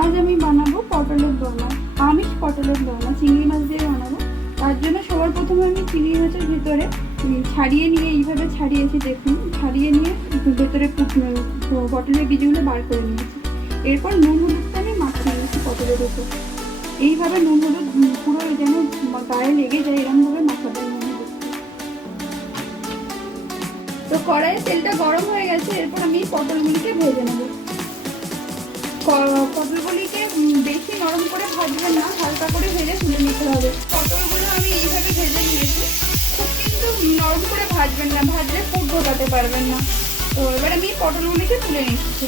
আজ আমি বানাবো পটলের দোলনা, আমিষ পটলের দোলনা, চিংড়ি মাছ দিয়ে বানাবো। তার জন্য সবার প্রথমে আমি চিংড়ি মাছের ভিতরে ছাড়িয়ে নিয়ে এইভাবে ছাড়িয়েছি, দেখুন ছাড়িয়ে নিয়ে ভেতরে পটলের বীজগুলো বার করে নিয়েছি। এরপর নুন হলুদটা আমি মাখিয়ে নিয়েছি পটলের উপর। এইভাবে নুন হলুদ পুরো যেন গায়ে লেগে যায় এরকমভাবে মাখাতে নুন হলুদ। তো কড়াইয়ে তেলটা গরম হয়ে গেছে, এরপর আমি পটলগুলিকে ভেজে নেবো। পটলগুলিকে বেশি নরম করে ভাজবেন না, হালকা করে ভেজে তুলে নিতে হবে। পটলগুলো আমি এইভাবে ভেজে নিয়েছি, খুব কিন্তু নরম করে ভাজবেন না, ভাজলে পুর ঢোকাতে পারবেন না। তো এবার আমি পটলগুলিকে তুলে নিচ্ছি।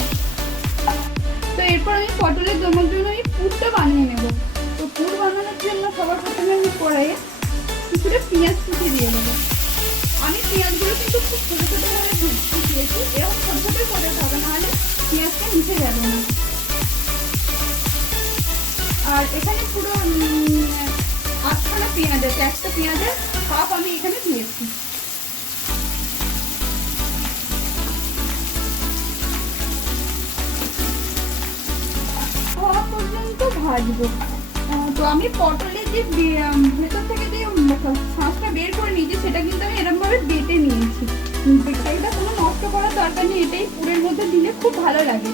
তো এরপর আমি পটলের দোমার জন্য এই পুরটা বানিয়ে নেব। তো পুর বানানোর জন্য সবার প্রথমে আমি কড়াইয়ে কিছুটা পেঁয়াজ কুচি দিয়ে দেবো। আমি পেঁয়াজগুলো কিন্তু খুব ছোটো ছোটোভাবে কুচিয়েছি, এরকম ছোটো ছোটো করে খাবে, নাহলে পেঁয়াজটা মিশে যাবে না। আর এখানে পুরো 8খানা পেঁয়াজ আছে, একটা পেঁয়াজের হাফ আমি এখানে দিয়েছি। হওয়া পর্যন্ত ভাজবো। তো আমি পটলের যে ভেতর থেকে যে শাঁসটা বের করে নিয়েছি, সেটা কিন্তু আমি এরকমভাবে বেটে নিয়েছি। এটা কোনো নষ্ট করার দরকার নেই, এটাই পুরের মধ্যে দিলে খুব ভালো লাগে।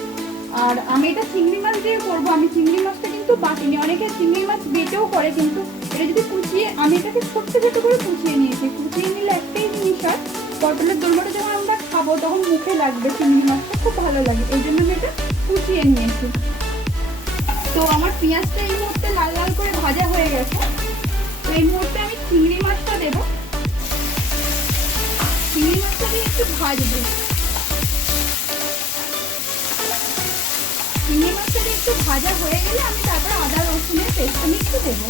আর আমি এটা চিংড়ি মাছ দিয়ে করবো। আমি চিংড়ি মাছটা কিন্তু বাটিনি, অনেকে চিংড়ি মাছ বেটেও করে, কিন্তু এটা যদি কুচিয়ে, আমি এটাকে ছোট্ট ছোট করে কুচিয়ে নিয়েছি। কুচিয়ে নিলে একটাই জিনিস হয়, পটলের দোলমাটা যখন আমরা খাবো তখন মুখে লাগবে, চিংড়ি মাছটা খুব ভালো লাগে, এই জন্য আমি এটা কুচিয়ে নিয়েছি। তো আমার পেঁয়াজটা এই মুহূর্তে লাল লাল করে ভাজা হয়ে গেছে। তো এই মুহূর্তে আমি চিংড়ি মাছটা দেবো। চিংড়ি মাছটা দিয়ে একটু ভাজবো। চিংড়ি মাছটা দিয়ে একটু ভাজা হয়ে গেলে আমি তারপর আদা রসুনের পেস্ট আমি একটু দেবো।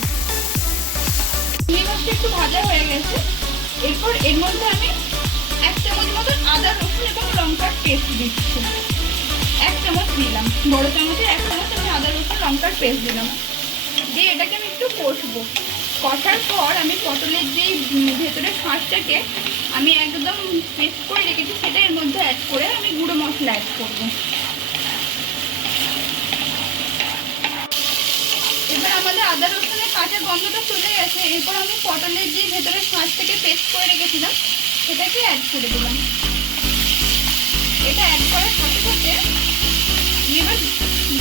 চিংড়ি মাছটা একটু ভাজা হয়ে গেছে, এরপর এর মধ্যে আমি 1 চামচ মতো আদা রসুন এবং লঙ্কার পেস্ট দিচ্ছি। 1 চামচ দিলাম, বড় চামচের 1 চামচ আমি আদা রসুন লঙ্কার পেস্ট দিলাম। দিয়ে এটাকে আমি একটু কষবো। কষার পর আমি পটলের যে ভেতরের শাঁসটাকে আমি একদম পেস্ট করে রেখেছি, সেটা এর মধ্যে অ্যাড করে আমি গুঁড়ো মশলা অ্যাড করবো। এবার আমাদের আদা রসুনের কাঁচা গন্ধটা চলে গেছে, এরপর আমি পটলের যে ভেতরের শাঁসটাকে পেস্ট করে রেখেছিলাম সেটাকে অ্যাড করে দিলাম। এটা অ্যাড করার সাথে সাথে আমি এবার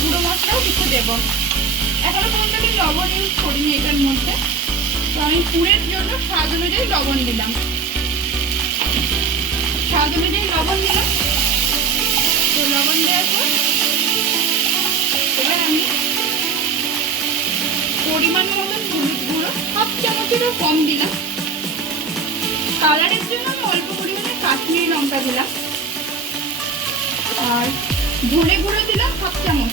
গুঁড়ো মশলাও কিছু দেবো। এখনো পর্যন্ত আমি লবণ ইউজ করিনি এটার মধ্যে, তো আমি পুরের জন্য স্বাদ অনুযায়ী লবণ দিলাম। স্বাদ অনুযায়ী লবণ দিলাম। তো লবণ দেওয়ার পর এবার আমি পরিমাণ মতন হলুদ গুঁড়ো 1/2 চামচেরও কম দিলাম। কালারের জন্য আমি অল্প পরিমাণে কাশ্মীরি লঙ্কা দিলাম। আর ধনে গুঁড়ো দিলাম 1/2 চামচ।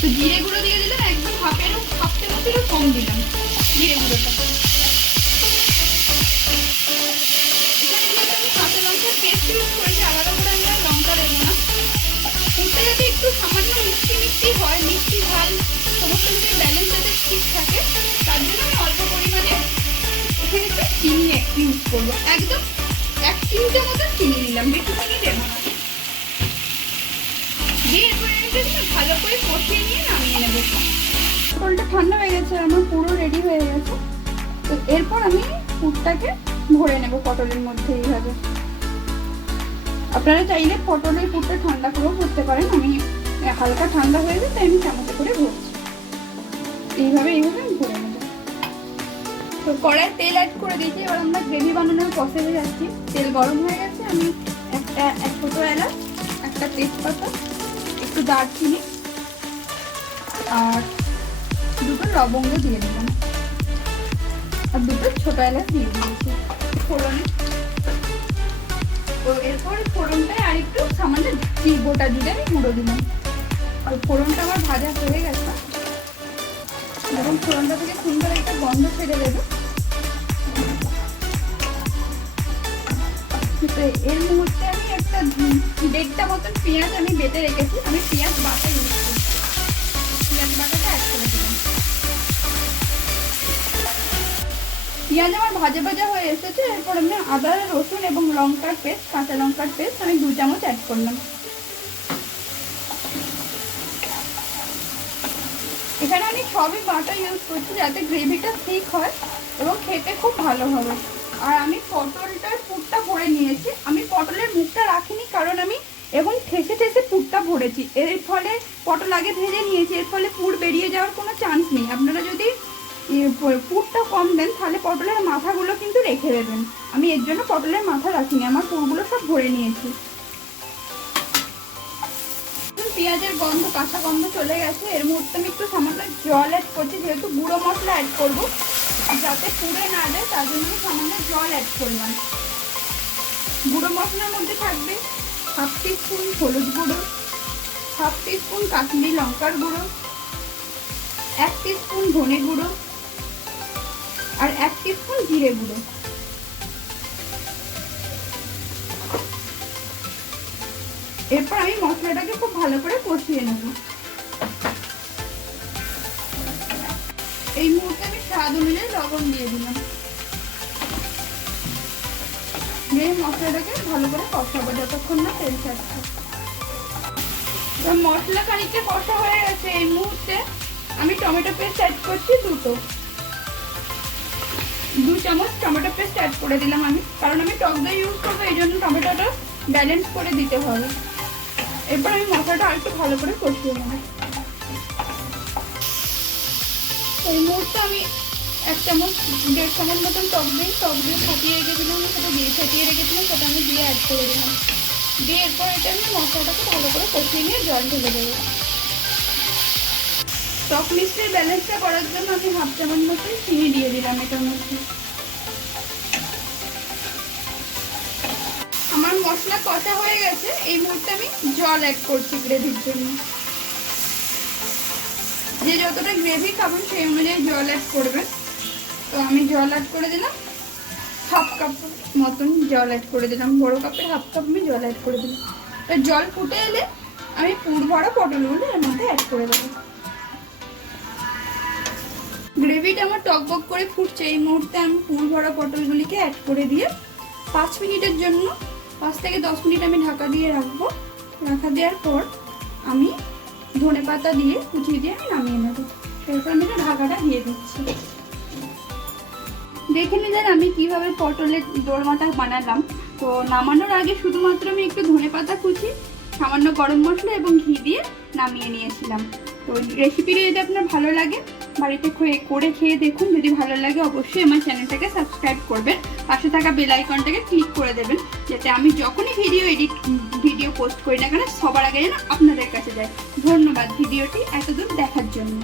তো জিরে গুঁড়ো দিয়ে দিলাম একদম 1/2 চামচেরও কম দিলাম জিরে গুঁড়োটা। এখানে যেহেতু আমি কাঁচা লঙ্কার পেস্ট ইউজ করেছি, আলাদা করে আমি আর লঙ্কা দেবো না। ফুলটা যাতে একটু সামান্য মিষ্টি মিষ্টি হয়, মিষ্টি ঝাল সমস্ত কিছু ব্যালেন্স যাতে ঠিক থাকে, তার জন্য আমি অল্প পরিমাণে এখানে একটু চিনি ইউজ করবো। একদম 1 চিমটে মতো চিনি নিলাম, বেশি চিনি দেবো না। দিয়ে এরপরে ভালো করে কষিয়ে নিয়ে নামিয়ে নেবো। পটলটা ঠান্ডা হয়ে গেছে, আমার পুরো রেডি হয়ে গেছে। তো এরপর আমি পুরটাকে ভরে নেবো পটলের মধ্যে এইভাবে। আপনারা চাইলে পটলের পুরটা ঠান্ডা করেও ভরতে পারেন, আমি হালকা ঠান্ডা হয়ে যায় তাই আমি চামচে করে ভরছি। এইভাবে আমি ভরে নেবো। তো কড়াইয়ে তেল অ্যাড করে দিয়েছি, এবার আমরা গ্রেভি বানানোর প্রসেসে যাচ্ছি। তেল গরম হয়ে গেছে, আমি এক ছোটো এলাচ, একটা তেজপাতা, একটু দারচিনি আর 2টো লবঙ্গ দিয়ে দিলাম, আর 2টো ছোটো এলাচ দিয়ে দিয়েছি ফোড়নে। তো এরপর ফোড়নটায় আর একটু সামান্য গোটা জিরে আমি গুঁড়ো দিলাম। আর ফোড়নটা আমার ভাজা হয়ে গেছে, যখন ফোড়নটা থেকে সুন্দর একটা গন্ধ ছেড়ে দেবে, এর মুহূর্তে আমি একটা 1.5টা মতন পেঁয়াজ আমি বেটে রেখেছি, আমি পেঁয়াজ বাটা ইউজ করছি। পেঁয়াজ বাটাটা অ্যাড করে দিলাম। পেঁয়াজ আমার ভাজা ভাজা হয়ে এসেছে। এরপর আমি আদা রসুন এবং লঙ্কার পেস্ট, কাঁচা লঙ্কার পেস্ট আমি 2 চামচ অ্যাড করলাম। এখানে আমি সবই বাটা ইউজ করছি যাতে গ্রেভিটা ঠিক হয় এবং খেতে খুব ভালো হবে। আর আমি পটলটার পুরটা ভরে নিয়েছি। আমি পটলের মুখটা রাখিনি কারণ আমি এখন ঠেসে ঠেসে পুরটা ভরেছি। এর ফলে পটল আগে ভেজে নিয়েছি, এর ফলে পুর বেরিয়ে যাওয়ার কোনো চান্স নেই। আপনারা যদি পুরটা কম দেন তাহলে পটলের মাথাগুলো কিন্তু রেখে দেবেন। আমি এর জন্য পটলের মাথা রাখিনি, আমার পুরগুলো সব ভরে নিয়েছি। পেঁয়াজের গন্ধ, কাঁচা গন্ধ চলে গেছে। এর মুহূর্তে আমি একটু সামান্য জল অ্যাড করছি, যেহেতু গুঁড়ো মশলা অ্যাড করবো যাতে পুড়ে না যায়, তার জন্য আমি সামান্য জল অ্যাড করলাম। গুঁড়ো মশলার মধ্যে থাকবে 1/2 টিস্পুন হলুদ গুঁড়ো, 1/2 টিস্পুন কাশ্মীরি লঙ্কার গুঁড়ো, 1 টিস্পুন ধনে গুঁড়ো আর 1 টিস্পুন জিরে গুঁড়ো। এরপর আমি মশলাটাকে খুব ভালো করে কষিয়ে নেব। এই মুহূর্তে আমি স্বাদ অনুযায়ী লবণ দিয়ে দিলাম। দিয়ে মশলাটাকে ভালো করে কষাবো যতক্ষণ না তেল ছাড়ছে। মশলা খানিকটা কষা হয়ে গেছে। এই মুহূর্তে আমি টমেটো পেস্ট অ্যাড করছি 2 চামচ টমেটো পেস্ট অ্যাড করে দিলাম আমি, কারণ আমি টক দই ইউজ করবো, এই জন্য টমেটোটা ব্যালেন্স করে দিতে হবে। এরপর আমি মশলাটা আরেকটু ভালো করে কষিয়ে নেব। এই মুহূর্তে আমি 1 চামচ 1.5 চামচ মতন টক দই ফাটিয়ে রেখেছিলাম, সেটা ফাটিয়ে রেখেছিলাম, সেটা আমি দিয়ে অ্যাড করে দিলাম। দিয়ে এরপর এটা আমি মশলাটাকে ভালো করে কষিয়ে নিয়ে জল ঢেলে দেবো। টক মিষ্টির ব্যালেন্সটা করার জন্য আমি 1/2 চামচ মতন চিনি দিয়ে দিলাম এটার মধ্যে। আমার মশলা কষা হয়ে গেছে। এই মুহূর্তে আমি জল অ্যাড করছি গ্রেভির জন্য। যে যতটা গ্রেভি খাবেন সেই অনুযায়ী জল অ্যাড করবেন। তো আমি জল অ্যাড করে দিলাম, 1/2 কাপ মতন জল অ্যাড করে দিলাম। বড় কাপের 1/2 কাপ আমি জল অ্যাড করে দিলাম। তো জল ফুটে এলে আমি পুর ভরা পটলগুলো এর মধ্যে অ্যাড করে দেবো। গ্রেভিটা আমার টকবক করে ফুটছে। এই মুহূর্তে আমি পুর ভরা পটলগুলিকে অ্যাড করে দিয়ে 5 মিনিটের জন্য 5 থেকে 10 মিনিট আমি ঢাকা দিয়ে রাখবো। ঢাকা দেওয়ার পর আমি ধনেপাতা দিয়ে কুচিয়ে দিয়ে আমি নামিয়ে নেব। এরপর আমি ঢাকাটা দিয়ে দিচ্ছি। দেখে নিলেন আমি কিভাবে পটলের দোরমাটা বানালাম। তো নামানোর আগে শুধুমাত্র আমি একটু ধনেপাতা কুচি, সামান্য গরম মশলা এবং ঘি দিয়ে নামিয়ে নিয়েছিলাম। তো রেসিপিটা যদি আপনার ভালো লাগে বাড়িতে করে খেয়ে দেখুন। যদি ভালো লাগে অবশ্যই আমার চ্যানেলটাকে সাবস্ক্রাইব করবেন, পাশে থাকা বেল আইকনটাকে ক্লিক করে দেবেন, যাতে আমি যখনই ভিডিও পোস্ট করি না কেন সবার আগে যেন আপনাদের কাছে যায়। ধন্যবাদ ভিডিওটি এতদূর দেখার জন্য।